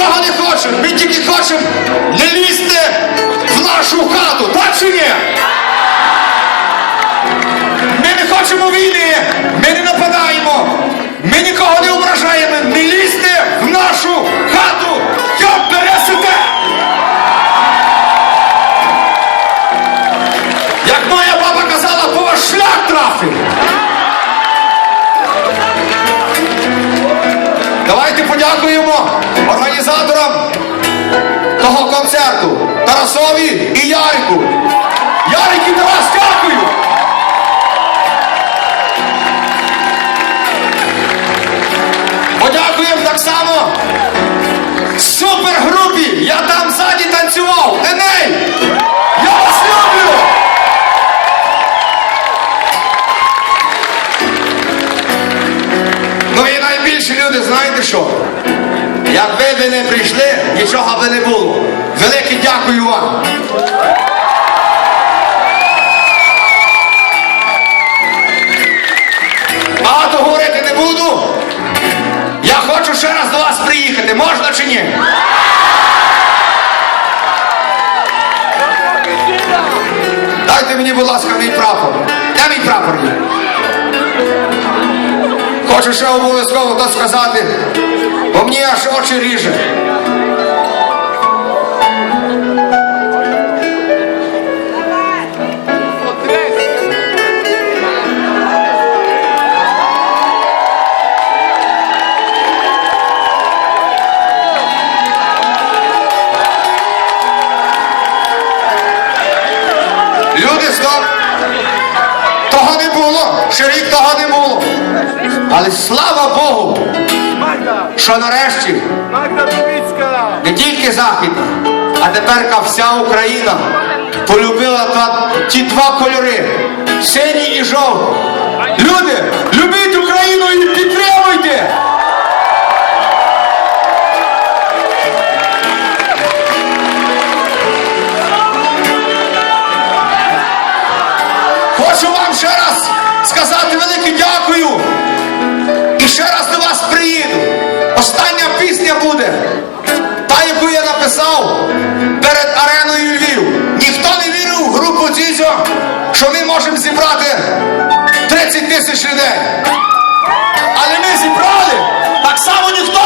нічого не хочемо. Ми тільки хочемо не лізти в нашу хату. Так чи ні? Ми не хочемо війни, ми не Давайте подякуємо організаторам того концерту Тарасові і Ярику. Ярик і Тарас, дякую! Подякуємо так само і люди, знаєте що? Якби ви не прийшли, нічого би не було. Велике дякую вам. Багато говорити не буду. Я хочу ще раз до вас приїхати. Можна чи ні? Дайте мені, будь ласка, мій прапор. Де мій прапор є? Хочу ще обов'язково то сказати, бо мені аж очі ріже. Люди, стоп! Того не було, ще рік того не було. Але слава Богу, що нарешті не тільки Західна, а тепер вся Україна полюбила ті два кольори синій і жовтий. Люди, ще раз сказати велике дякую. І ще раз до вас приїду. Остання пісня буде. Та, яку я написав перед ареною Львів. Ніхто не вірив в групу Дзізьо, що ми можемо зібрати 30 тисяч людей. Але ми зібрали. Так само ніхто